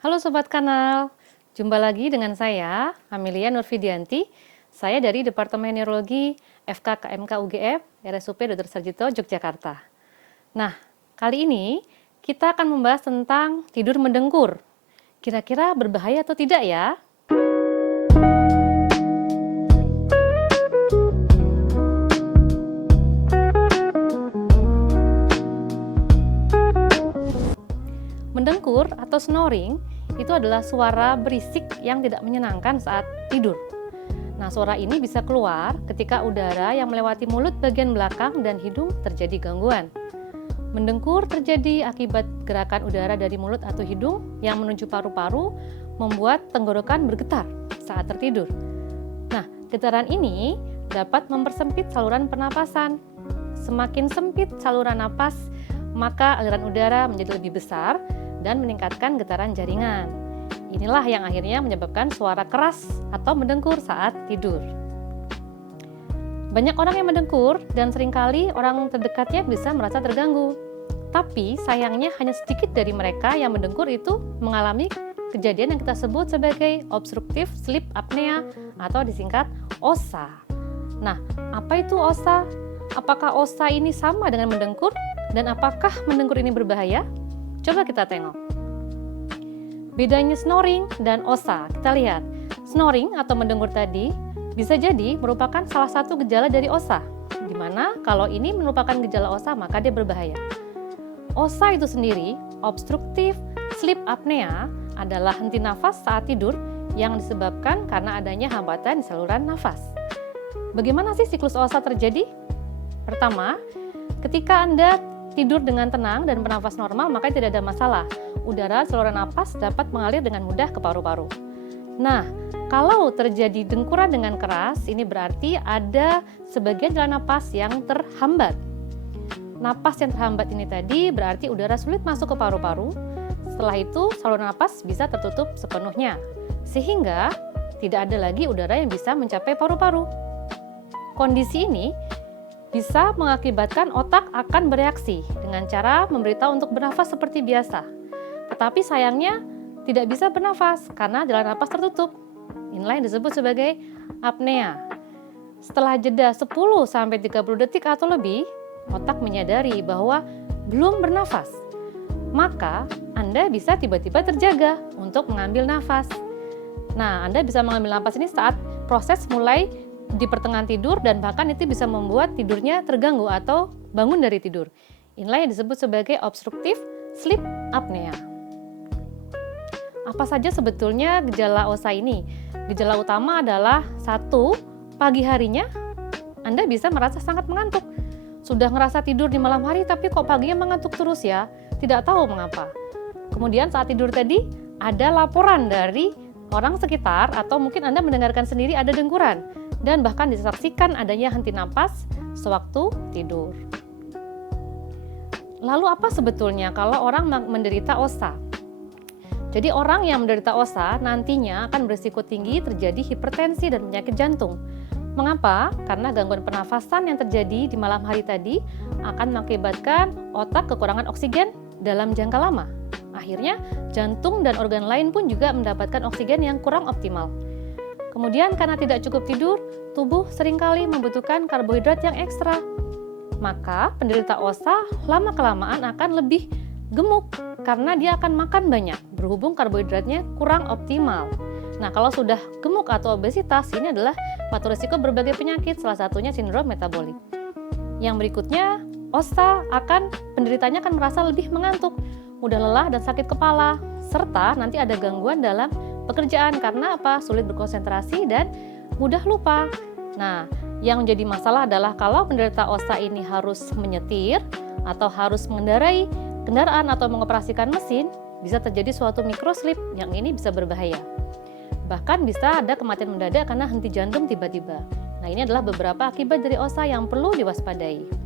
Halo Sobat Kanal, jumpa lagi dengan saya, Amelia Nurfidianti. Saya dari Departemen Neurologi FKKMK UGM, RSUP Dr. Sarjito, Yogyakarta. Nah, kali ini kita akan membahas tentang tidur mendengkur. Kira-kira berbahaya atau tidak ya? Mendengkur atau snoring itu adalah suara berisik yang tidak menyenangkan saat tidur. Nah, suara ini bisa keluar ketika udara yang melewati mulut bagian belakang dan hidung terjadi gangguan. Mendengkur terjadi akibat gerakan udara dari mulut atau hidung yang menuju paru-paru membuat tenggorokan bergetar saat tertidur. Nah, getaran ini dapat mempersempit saluran pernapasan. Semakin sempit saluran napas, maka aliran udara menjadi lebih besar dan meningkatkan getaran jaringan. Inilah yang akhirnya menyebabkan suara keras atau mendengkur saat tidur. Banyak orang yang mendengkur dan seringkali orang terdekatnya bisa merasa terganggu. Tapi sayangnya hanya sedikit dari mereka yang mendengkur itu mengalami kejadian yang kita sebut sebagai obstructive sleep apnea atau disingkat OSA. Nah, apa itu OSA? Apakah OSA ini sama dengan mendengkur? Dan apakah mendengkur ini berbahaya? Coba kita tengok. Bedanya snoring dan OSA, kita lihat. Snoring atau mendengkur tadi bisa jadi merupakan salah satu gejala dari OSA, di mana kalau ini merupakan gejala OSA maka dia berbahaya. OSA itu sendiri, obstructive sleep apnea, adalah henti nafas saat tidur yang disebabkan karena adanya hambatan di saluran nafas. Bagaimana sih siklus OSA terjadi? Pertama, ketika Anda tidur dengan tenang dan bernafas normal, maka tidak ada masalah. Udara saluran napas dapat mengalir dengan mudah ke paru-paru. Nah, kalau terjadi dengkuran dengan keras, ini berarti ada sebagian jalan napas yang terhambat. Napas yang terhambat ini tadi berarti udara sulit masuk ke paru-paru. Setelah itu, saluran napas bisa tertutup sepenuhnya, sehingga tidak ada lagi udara yang bisa mencapai paru-paru. Kondisi ini bisa mengakibatkan otak akan bereaksi dengan cara memberitahu untuk bernafas seperti biasa. Tetapi sayangnya tidak bisa bernafas karena jalan napas tertutup. Inilah yang disebut sebagai apnea. Setelah jeda 10-30 detik atau lebih, otak menyadari bahwa belum bernafas. Maka Anda bisa tiba-tiba terjaga untuk mengambil nafas. Nah, Anda bisa mengambil nafas ini saat proses mulai di pertengahan tidur dan bahkan itu bisa membuat tidurnya terganggu atau bangun dari tidur. Inilah yang disebut sebagai obstructive sleep apnea. Apa saja sebetulnya gejala OSA ini? Gejala utama adalah 1, pagi harinya Anda bisa merasa sangat mengantuk. Sudah ngerasa tidur di malam hari tapi kok paginya mengantuk terus ya? Tidak tahu mengapa. Kemudian saat tidur tadi ada laporan dari orang sekitar atau mungkin Anda mendengarkan sendiri ada dengkuran. Dan bahkan disaksikan adanya henti napas sewaktu tidur. Lalu apa sebetulnya kalau orang menderita OSA? Jadi orang yang menderita OSA nantinya akan berisiko tinggi terjadi hipertensi dan penyakit jantung. Mengapa? Karena gangguan pernafasan yang terjadi di malam hari tadi akan mengakibatkan otak kekurangan oksigen dalam jangka lama. Akhirnya jantung dan organ lain pun juga mendapatkan oksigen yang kurang optimal. Kemudian karena tidak cukup tidur, tubuh seringkali membutuhkan karbohidrat yang ekstra. Maka penderita OSA lama-kelamaan akan lebih gemuk karena dia akan makan banyak, berhubung karbohidratnya kurang optimal. Nah, kalau sudah gemuk atau obesitas, ini adalah faktor risiko berbagai penyakit, salah satunya sindrom metabolik. Yang berikutnya, OSA penderitanya akan merasa lebih mengantuk, mudah lelah dan sakit kepala, serta nanti ada gangguan dalam pekerjaan karena apa? Sulit berkonsentrasi dan mudah lupa. Nah, yang menjadi masalah adalah kalau penderita OSA ini harus menyetir atau harus mengendarai kendaraan atau mengoperasikan mesin, bisa terjadi suatu microslip yang ini bisa berbahaya. Bahkan bisa ada kematian mendadak karena henti jantung tiba-tiba. Nah, ini adalah beberapa akibat dari OSA yang perlu diwaspadai.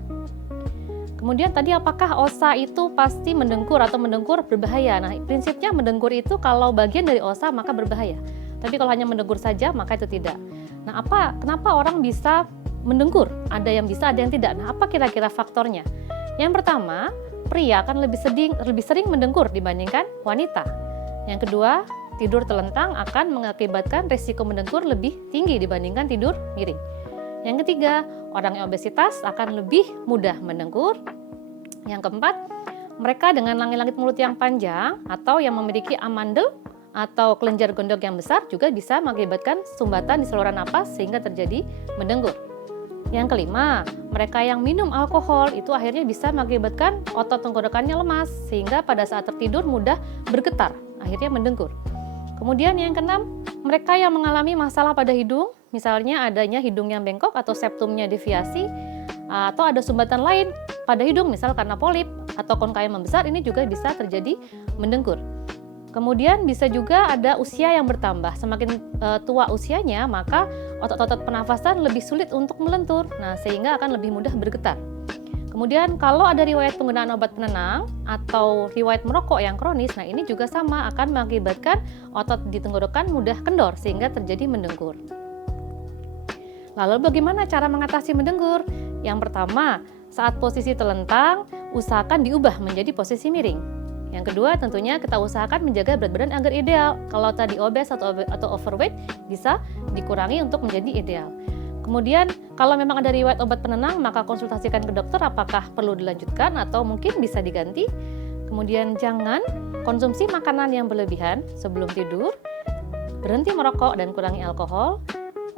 Kemudian tadi apakah OSA itu pasti mendengkur atau mendengkur berbahaya? Nah, prinsipnya mendengkur itu kalau bagian dari OSA maka berbahaya. Tapi kalau hanya mendengkur saja maka itu tidak. Nah, kenapa orang bisa mendengkur? Ada yang bisa, ada yang tidak. Nah, apa kira-kira faktornya? Yang pertama, pria akan lebih sering mendengkur dibandingkan wanita. Yang kedua, tidur telentang akan mengakibatkan risiko mendengkur lebih tinggi dibandingkan tidur miring. Yang ketiga, orang yang obesitas akan lebih mudah mendengkur. Yang keempat, mereka dengan langit-langit mulut yang panjang atau yang memiliki amandel atau kelenjar gondok yang besar juga bisa mengakibatkan sumbatan di saluran napas sehingga terjadi mendengkur. Yang kelima, mereka yang minum alkohol itu akhirnya bisa mengakibatkan otot tenggorokannya lemas sehingga pada saat tertidur mudah bergetar, akhirnya mendengkur. Kemudian yang keenam, mereka yang mengalami masalah pada hidung, misalnya adanya hidung yang bengkok atau septumnya deviasi, atau ada sumbatan lain pada hidung, misal karena polip atau konka yang membesar, ini juga bisa terjadi mendengkur. Kemudian bisa juga ada usia yang bertambah. Semakin tua usianya, maka otot-otot pernafasan lebih sulit untuk melentur. Nah, sehingga akan lebih mudah bergetar. Kemudian kalau ada riwayat penggunaan obat penenang atau riwayat merokok yang kronis, nah ini juga sama akan mengakibatkan otot di tenggorokan mudah kendor sehingga terjadi mendengkur. Lalu bagaimana cara mengatasi mendengkur? Yang pertama, saat posisi telentang, usahakan diubah menjadi posisi miring. Yang kedua, tentunya kita usahakan menjaga berat badan agar ideal. Kalau tadi obes atau overweight, bisa dikurangi untuk menjadi ideal. Kemudian, kalau memang ada riwayat obat penenang, maka konsultasikan ke dokter apakah perlu dilanjutkan atau mungkin bisa diganti. Kemudian, jangan konsumsi makanan yang berlebihan sebelum tidur. Berhenti merokok dan kurangi alkohol.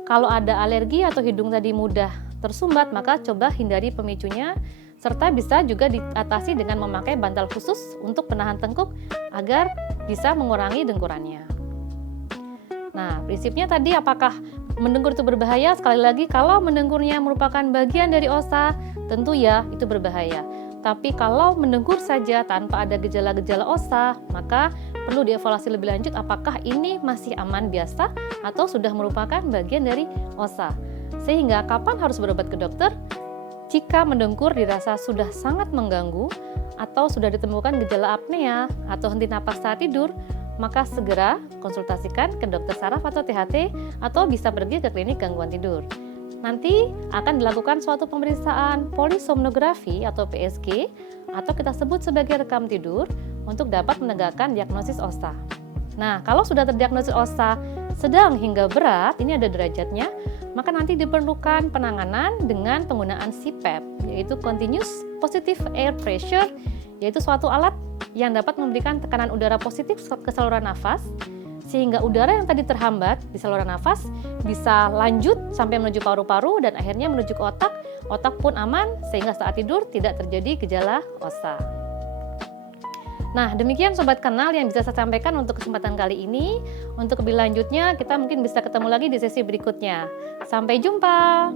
Kalau ada alergi atau hidung tadi mudah tersumbat, maka coba hindari pemicunya. Serta bisa juga diatasi dengan memakai bantal khusus untuk penahan tengkuk agar bisa mengurangi dengkurannya. Nah, prinsipnya tadi apakah mendengkur itu berbahaya? Sekali lagi, kalau mendengkurnya merupakan bagian dari osa, tentu ya itu berbahaya. Tapi kalau mendengkur saja tanpa ada gejala-gejala osa, maka perlu dievaluasi lebih lanjut apakah ini masih aman biasa atau sudah merupakan bagian dari osa. Sehingga kapan harus berobat ke dokter? Jika mendengkur dirasa sudah sangat mengganggu atau sudah ditemukan gejala apnea atau henti napas saat tidur, maka segera konsultasikan ke dokter saraf atau THT atau bisa pergi ke klinik gangguan tidur. Nanti akan dilakukan suatu pemeriksaan polisomnografi atau PSG atau kita sebut sebagai rekam tidur untuk dapat menegakkan diagnosis osa. Nah, kalau sudah terdiagnosis osa sedang hingga berat, ini ada derajatnya, maka nanti diperlukan penanganan dengan penggunaan CPAP, yaitu Continuous Positive Air Pressure, yaitu suatu alat yang dapat memberikan tekanan udara positif ke saluran nafas, sehingga udara yang tadi terhambat di saluran nafas bisa lanjut sampai menuju paru-paru dan akhirnya menuju ke otak. Otak pun aman, sehingga saat tidur tidak terjadi gejala osa. Nah, demikian Sobat Kenal yang bisa saya sampaikan untuk kesempatan kali ini. Untuk lebih lanjutnya, kita mungkin bisa ketemu lagi di sesi berikutnya. Sampai jumpa!